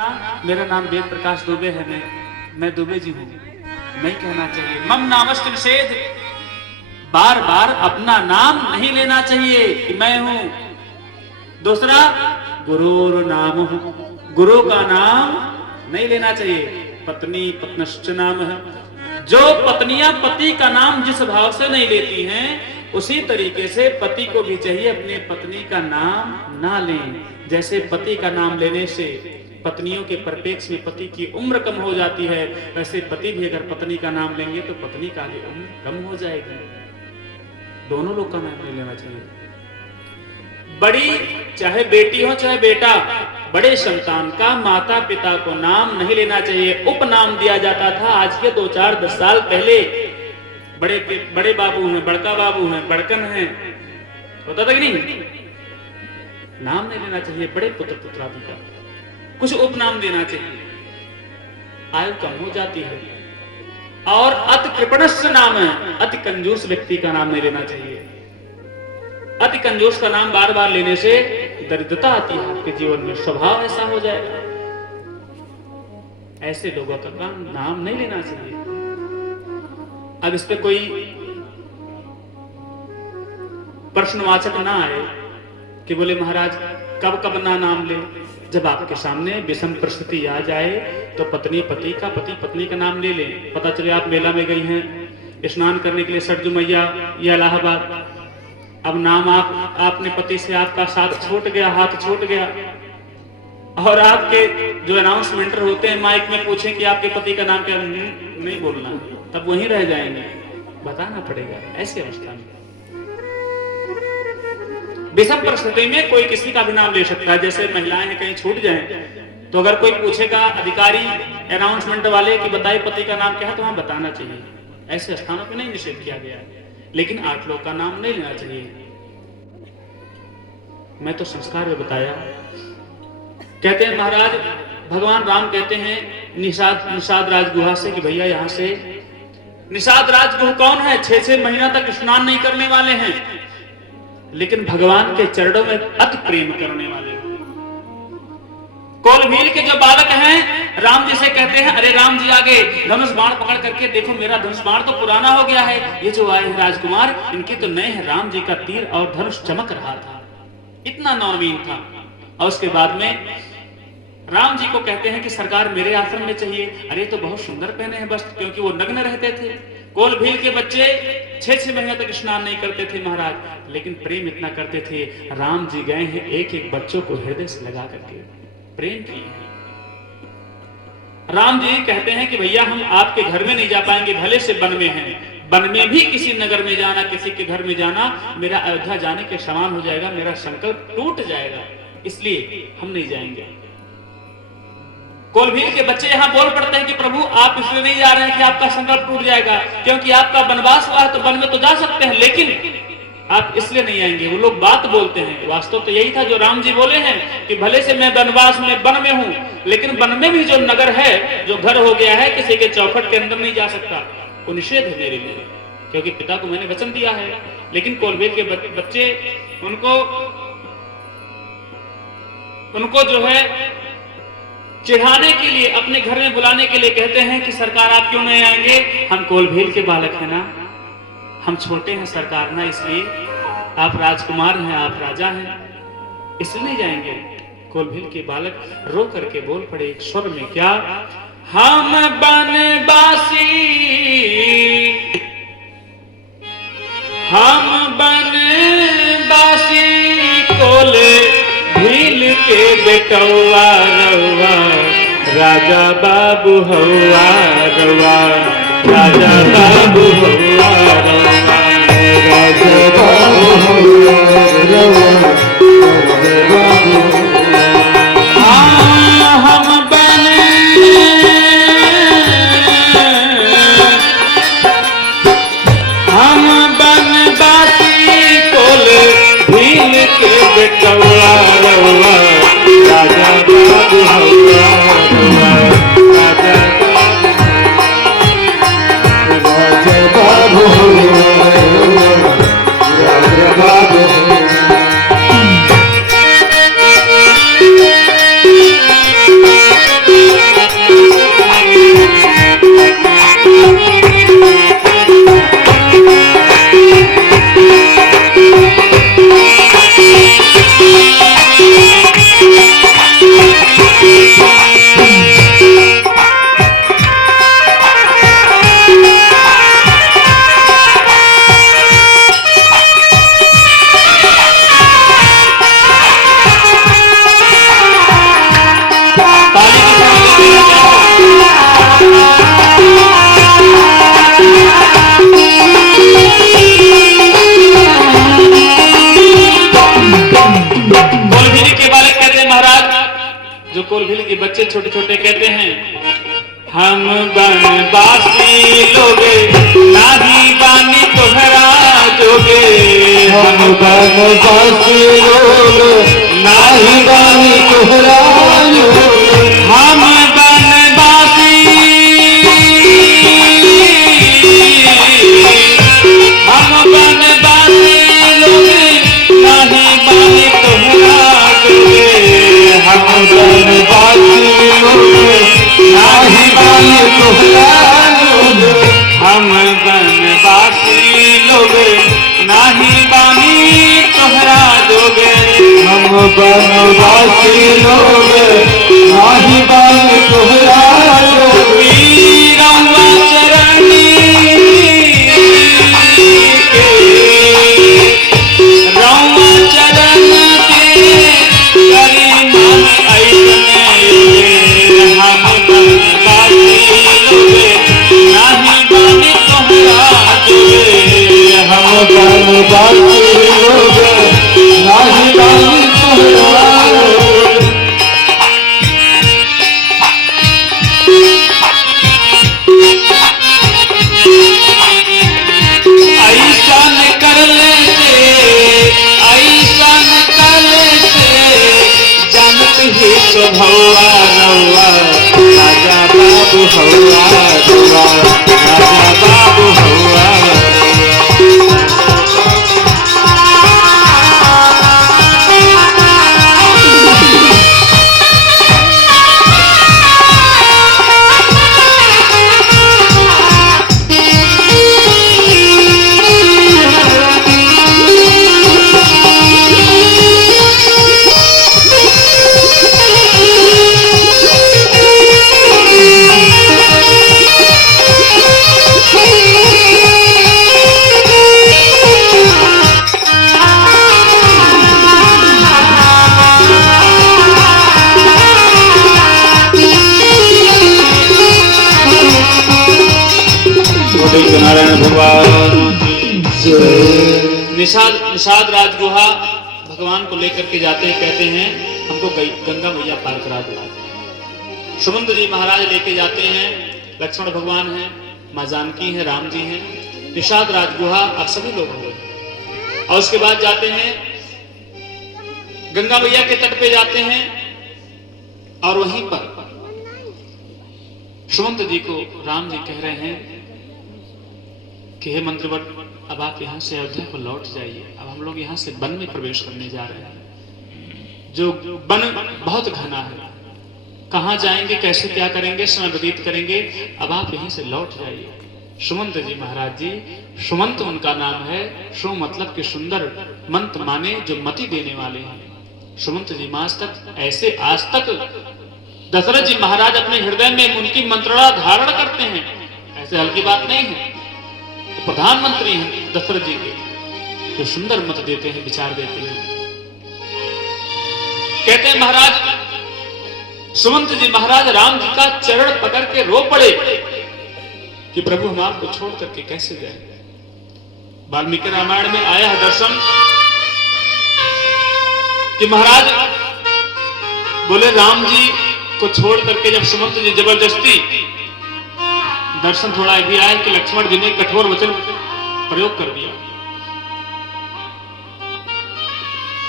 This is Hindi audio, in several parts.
मेरा नाम वेद प्रकाश दुबे है, मैं दुबे जी हूँ। नहीं कहना चाहिए मम नामश्च निषेध, बार बार अपना नाम नहीं लेना चाहिए कि मैं हूं। दूसरा गुरुर नाम, गुरु का नाम नहीं लेना चाहिए। पत्नी पत्नश्च नाम है, जो पत्नियां पति का नाम जिस भाव से नहीं लेती हैं, उसी तरीके से पति को भी चाहिए अपने पत्नी का नाम ना लें। जैसे पति का नाम लेने से पत्नियों के परिप्रेक्ष्य में पति की उम्र कम हो जाती है, वैसे पति भी अगर पत्नी का नाम लेंगे तो पत्नी का भी उम्र कम हो जाएगी। दोनों लोग का नाम नहीं लेना चाहिए। बड़ी चाहे बेटी हो चाहे बेटा, बड़े संतान का माता पिता को नाम नहीं लेना चाहिए। उपनाम दिया जाता था। आज के 2-4-10 साल पहले बड़े बाबू हैं, बड़का बाबू हैं, बड़कन हैं, होता था कि नहीं? नाम नहीं लेना चाहिए बड़े पुत्र पुत्रादि का, कुछ उपनाम देना चाहिए, आयु कम हो जाती है। और अति कृपणस्य नाम है, अति कंजूस व्यक्ति का नाम नहीं लेना चाहिए। अति कंजूस का नाम बार बार लेने से दरिद्रता आती है आपके जीवन में, स्वभाव ऐसा हो जाएगा। ऐसे लोगों का नाम नहीं लेना चाहिए। अब इस पे कोई प्रश्नवाचक ना आए कि बोले महाराज कब कब ना नाम ले। जब आपके सामने विषम परिस्थिति आ जाए तो पत्नी पति का, पति पत्नी का नाम ले लें। पता चले आप मेला में गई हैं स्नान करने के लिए सरजू मैया या इलाहाबाद, अब नाम आपने पति से आपका साथ छूट गया, हाथ छूट गया, और आपके जो अनाउंसमेंटर होते हैं माइक में पूछें कि आपके पति का नाम क्या, नहीं बोलना, तब वहीं रह जाएंगे, बताना पड़ेगा। ऐसी अवस्था में विषम परिस्थिति में कोई किसी का भी नाम ले सकता है। जैसे महिलाएं हैं कहीं छूट जाएं तो अगर कोई पूछेगा अधिकारी अनाउंसमेंट वाले कि बताइए पति का नाम क्या है, तो वहां बताना चाहिए। ऐसे स्थानों पर नहीं निषेध किया गया है, लेकिन 8 लोग का नाम नहीं लेना चाहिए। मैं तो संस्कार में बताया। कहते हैं महाराज भगवान राम कहते हैं निषाद राजगुहा से कि भैया यहां से निषाद राजगुह कौन है? 6-6 महीना तक स्नान नहीं करने वाले हैं, लेकिन भगवान के चरणों में अति प्रेम करने वाले। कोलभील के जो बालक हैं राम जी से कहते हैं अरे राम जी आगे धनुष बाण पकड़ करके देखो, मेरा धनुष बाण तो पुराना हो गया है, ये जो आए हैं राजकुमार इनके तो नए हैं। राम जी का तीर और धनुष चमक रहा था, इतना नवीन था। और उसके बाद में राम जी को कहते हैं कि सरकार मेरे आश्रम में चाहिए। अरे तो बहुत सुंदर पहने हैं वस्त्र, क्योंकि वो नग्न रहते थे। कोलभील के बच्चे 6-6 महीने तक स्नान नहीं करते थे महाराज, लेकिन प्रेम इतना करते थे। राम जी गए हैं एक एक बच्चों को हृदय से लगा करके प्रेम किए हैं। राम जी कहते हैं कि भैया हम आपके घर में नहीं जा पाएंगे, भले से वन में हैं, वन में भी किसी नगर में जाना, किसी के घर में जाना मेरा अयोध्या जाने के समान हो जाएगा, मेरा संकल्प टूट जाएगा, इसलिए हम नहीं जाएंगे। कोलभील के बच्चे यहां बोल पड़ते हैं कि प्रभु आप इसलिए नहीं जा रहे हैं कि आपका संकल्प टूट जाएगा, क्योंकि आपका वनवास हुआ है तो वन में तो जा सकते हैं, लेकिन आप इसलिए नहीं आएंगे। वो लोग बात बोलते हैं, वास्तव तो यही था जो राम जी बोले हैं कि भले से मैं वनवास में वन में हूं, लेकिन वन में भी जो नगर है, जो घर हो गया है, किसी के चौखट के अंदर नहीं जा सकता, वो निषेध है मेरे लिए, क्योंकि पिता को मैंने वचन दिया है। लेकिन कोलभील के बच्चे उनको जो है चिढ़ाने के लिए, अपने घर में बुलाने के लिए कहते हैं कि सरकार आप क्यों नहीं आएंगे? हम कोलभील के बालक हैं ना, हम छोटे हैं सरकार ना, इसलिए आप राजकुमार हैं, आप राजा हैं, इसलिए नहीं जाएंगे। कोलभील के बालक रो करके बोल पड़े एक स्वर में, क्या? हम बनवासी, हम बनवासी कोलभील के बेटौआ रउआ, राजा बाबू हौआ रउआ, राजा बाबू हौआ रउआ, राजा बाबू हौआ रउआ, राजा बाबू हौआ। हम बनवासी कोलभील के बेटौआ रउआ, राजा बाबू हौआ रउआ, राजा बाबू हौआ रउआ, राजा बाबू हौआ। बच्चे छोटे छोटे कहते हैं हम बनवासी लोग नाही बानी तोहरा जोगे। हम बनवासी लोग नाही बानी तोहरा जोगे। हम बनवासी लोग नाही बानी तोहरा जोगे। हम बनवासी लोग नाही बानी तोहरा जोगे। हम बनवासी लोग नाही बानी तोहरा जोगे। हम बनवासी लोग नाही बानी तोहरा जोगे। रउआ चरनी के रउआ चरण के करी मन ऐसने हम बनवासी लोग नाही बानी तोहरा जोगे। हम बनवासी लोग नाही बानी तोहरा जोगे। ऐसन करले से जानत ही स्वभवा रउआ राजा बाबू हौआ रउआ राजा बाबू हौआ। नारायण भगवान निषाद राजगुहा भगवान को लेकर के जाते हैं, कहते हैं हमको गंगा मैया पार करा दो। सुमंत जी महाराज लेके जाते हैं, लक्ष्मण भगवान हैं, माँ जानकी है, राम जी हैं, निषाद राजगुहा अब सभी लोग हो गए। और उसके बाद जाते हैं गंगा मैया के तट पे जाते हैं और वहीं पर सुमंत जी को राम जी कह रहे हैं कि हे मंत्रिवर, अब आप यहाँ से अयोध्या को लौट जाइए। अब हम लोग यहाँ से वन में प्रवेश करने जा रहे हैं, जो वन बहुत घना है, कहाँ जाएंगे, कैसे क्या करेंगे, समय व्यतीत करेंगे, अब आप यहीं से लौट जाइए। सुमंत जी महाराज जी, सुमंत उनका नाम है, सु मतलब कि सुंदर, मंत माने जो मति देने वाले हैं। सुमंत जी आज तक दशरथ जी महाराज अपने हृदय में उनकी मंत्रणा धारण करते हैं, ऐसे हल्की बात नहीं है। प्रधानमंत्री हैं दशरथ जी के, जो सुंदर मत देते हैं, विचार देते हैं। कहते हैं महाराज सुमंत जी महाराज राम जी का चरण पकड़ के रो पड़े कि प्रभु हम आपको छोड़ करके कैसे जाए। वाल्मीकि रामायण में आया है दर्शन कि महाराज बोले राम जी को छोड़ करके जब सुमंत जी जबरदस्ती, दर्शन थोड़ा भी आया कि लक्ष्मण जी ने कठोर वचन प्रयोग कर दिया,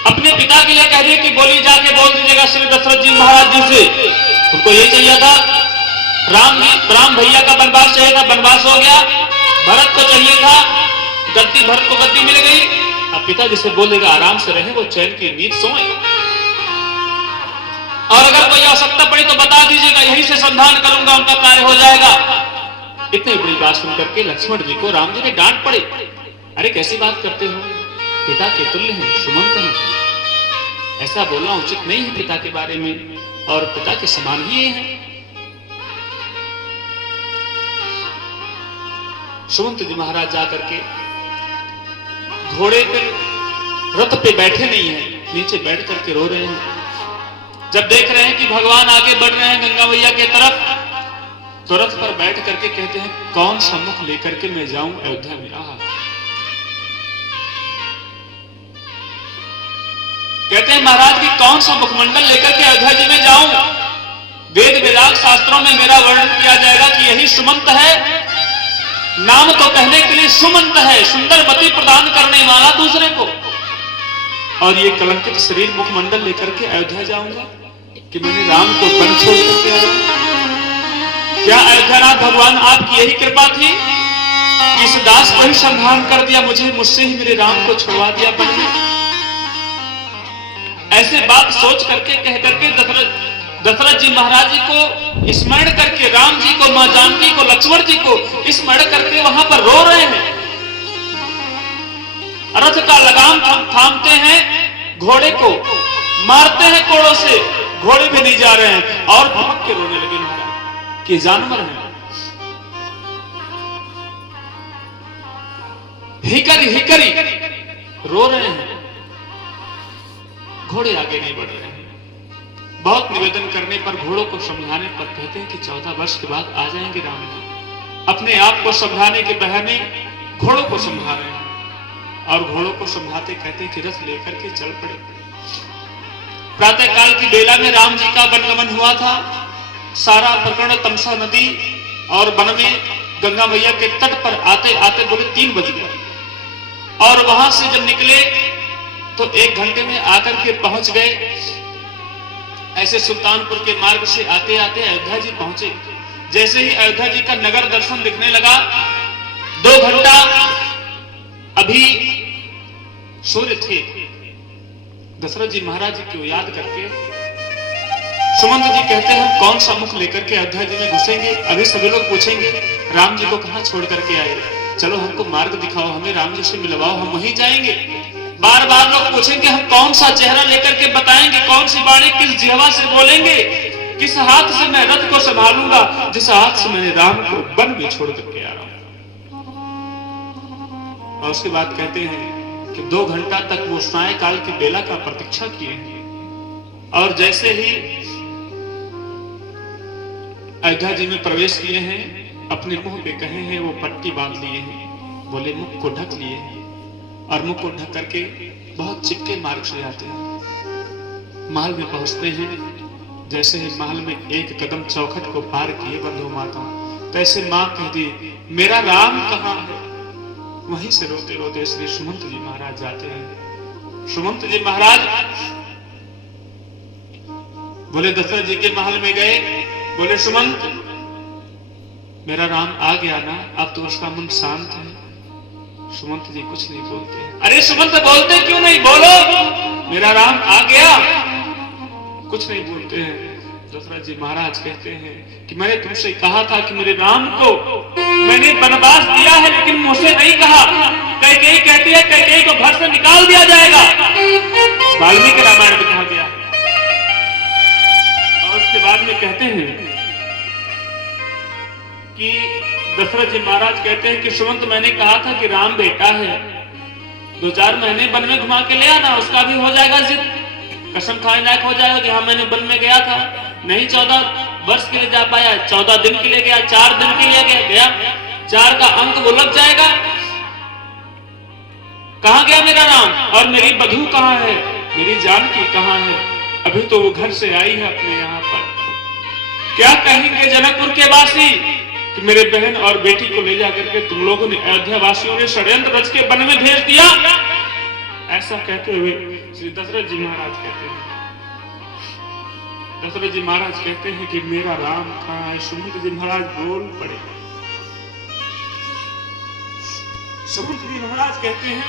अपने पिता के लिए कह दिया कि बोली जाके बोल दीजिएगा श्री दशरथ जी महाराज जी से। उनको यही चाहिए था, राम भैया का वनवास चाहिए था, वनवास हो गया। भरत को चाहिए था गद्दी, भरत को गद्दी मिल गई। अब पिताजी से बोलेगा आराम से रहे, वो चैन की नींद सोए, और अगर कोई आवश्यकता पड़ी तो बता दीजिएगा, यहीं से संधान करूंगा, उनका कार्य हो जाएगा। इतनी बड़ी बात सुन करके लक्ष्मण जी को राम जी ने डांट पड़े, अरे कैसी बात करते हो, पिता के तुल्य हैं, सुमंत हैं, ऐसा बोलना उचित नहीं है पिता के बारे में, और पिता के समान ही हैं। सुमंत जी महाराज जाकर के घोड़े पे, रथ पे बैठे नहीं है, नीचे बैठ करके रो रहे हैं। जब देख रहे हैं कि भगवान आगे बढ़ रहे हैं गंगा मैया के तरफ, तो रथ पर बैठ करके कहते हैं कौन सा मुख लेकर के मैं जाऊं अयोध्या में। कहते हैं महाराज की कौन सा मुखमंडल लेकर के अयोध्या जी में जाऊं। वैवाहिक शास्त्रों में मेरा वर्णन किया जाएगा कि यही सुमंत है। नाम तो कहने के लिए सुमंत है, सुंदर मति प्रदान करने वाला दूसरे को। और ये कलंकित शरीर मुखमंडल लेकर के अयोध्या जाऊंगा कि मैंने राम को वन छोड़ करके आया। क्या अयोध्यानाथ भगवान आपकी यही कृपा थी कि इस दास को ही संधान कर दिया, मुझसे ही मेरे राम को छुड़वा दिया वन में? ऐसे बात सोच करके कह करके दशरथ जी महाराज जी को स्मरण करके, राम जी को, मां जानकी को, लक्ष्मण जी को स्मरण करके वहां पर रो रहे हैं। रथ का लगाम थामते हैं, घोड़े को मारते हैं कोड़ों से, घोड़े भी नहीं जा रहे हैं और भाग के रोने लगे महाराज कि जानवर हैं। हिकरी हिकरी रो रहे हैं, घोड़े आगे नहीं बढ़ रहे हैं। बहुत निवेदन करने पर, घोड़ों को समझाने पर कहते हैं कि 14 वर्ष के बाद आ जाएंगे राम जी। अपने आप को समझाने के बहाने घोड़ों को समझा रहे हैं और घोड़ों को समझाते कहते हैं कि रथ लेकर के चल पड़े। प्रातः काल की बेला में राम जी का वनगमन हुआ था। सारा प्रकरण तमसा नदी और वन में गंगा मैया के तट पर आते आते बोले 3 बज गए और वहां से जब निकले तो 1 घंटे में आकर के पहुंच गए। ऐसे सुल्तानपुर के मार्ग से आते आते अयोध्या जी पहुंचे। जैसे ही अयोध्या जी का नगर दर्शन दिखने लगा, 2 घंटा अभी सूर्य थे। दशरथ जी महाराज जी को याद करके सुमंत जी कहते हैं, हम कौन सा मुख लेकर के अयोध्या जी में घुसेंगे? अभी सभी लोग पूछेंगे राम जी को कहां छोड़ करके आए, चलो हमको मार्ग दिखाओ, हमें राम जी से मिलवाओ, हम वहीं जाएंगे। बार बार लोग पूछेंगे हम कौन सा चेहरा लेकर के बताएंगे, कौन सी बाणी किस जिह्वा से बोलेंगे, किस हाथ से मैं रथ को संभालूंगा जिस हाथ से मैंने राम को वन में छोड़ करके आ रहा हूं। और उसके बाद कहते हैं कि 2 घंटा तक वो सायंकाल की बेला का प्रतीक्षा किए और जैसे ही अयोध्या जी में प्रवेश किए हैं, अपने मुंह पे कहे हैं वो पट्टी बांध लिए हैं, बोले मुख को ढक लिए हैं और मुख को ढक करके बहुत चिपके मार्ग से आते हैं। महल में पहुंचते हैं। जैसे ही महल में 1 कदम चौखट को पार किए बंधु माता, तैसे मां कहती मेरा राम कहां है? वहीं से रोते रोते श्री सुमंत जी महाराज जाते हैं। सुमंत जी महाराज बोले दशरथ जी के महल में गए, बोले सुमंत मेरा राम आ गया ना, अब तो उसका मन शांत है। सुमंत जी कुछ नहीं बोलते। अरे सुमंत बोलते क्यों नहीं, बोलो मेरा राम आ गया। कुछ नहीं बोलते हैं। दशरथ जी महाराज कहते हैं कि मैंने तुमसे कहा था कि मेरे राम को मैंने वनवास दिया है, लेकिन मुझसे नहीं कहा। कैकेयी कहती है कैकेयी को घर से निकाल दिया जाएगा, वाल्मीकि रामायण में कहा गया। और उसके बाद में कहते हैं कि दशरथ जी महाराज कहते हैं कि सुमंत मैंने कहा था कि राम बेटा है, 2-4 महीने वन में घुमा के ले आना, उसका भी हो जाएगा जिद, कसम खाने लायक हो जाएगा कि हाँ मैंने वन में गया था। नहीं 14 वर्ष के लिए जा पाया, 14 दिन के लिए गया, 4 दिन के लिए गया, 4 का अंक वो लग जाएगा। कहां गया मेरा राम? और मेरी बधू कहां है, मेरी जानकी कहां है? अभी तो वो घर से आई है अपने यहाँ पर। क्या कहेंगे जनकपुर के वासी कि मेरे बहन और बेटी को ले जाकर के तुम लोगों ने, अयोध्या वासियों ने षड्यंत्र रच के वन में भेज दिया। ऐसा कहते हुए श्री दशरथ जी महाराज कहते हैं, दशरथ जी महाराज कहते हैं कि मेरा राम कहां है? सुमंत जी महाराज बोल पड़े। सुमंत जी महाराज कहते हैं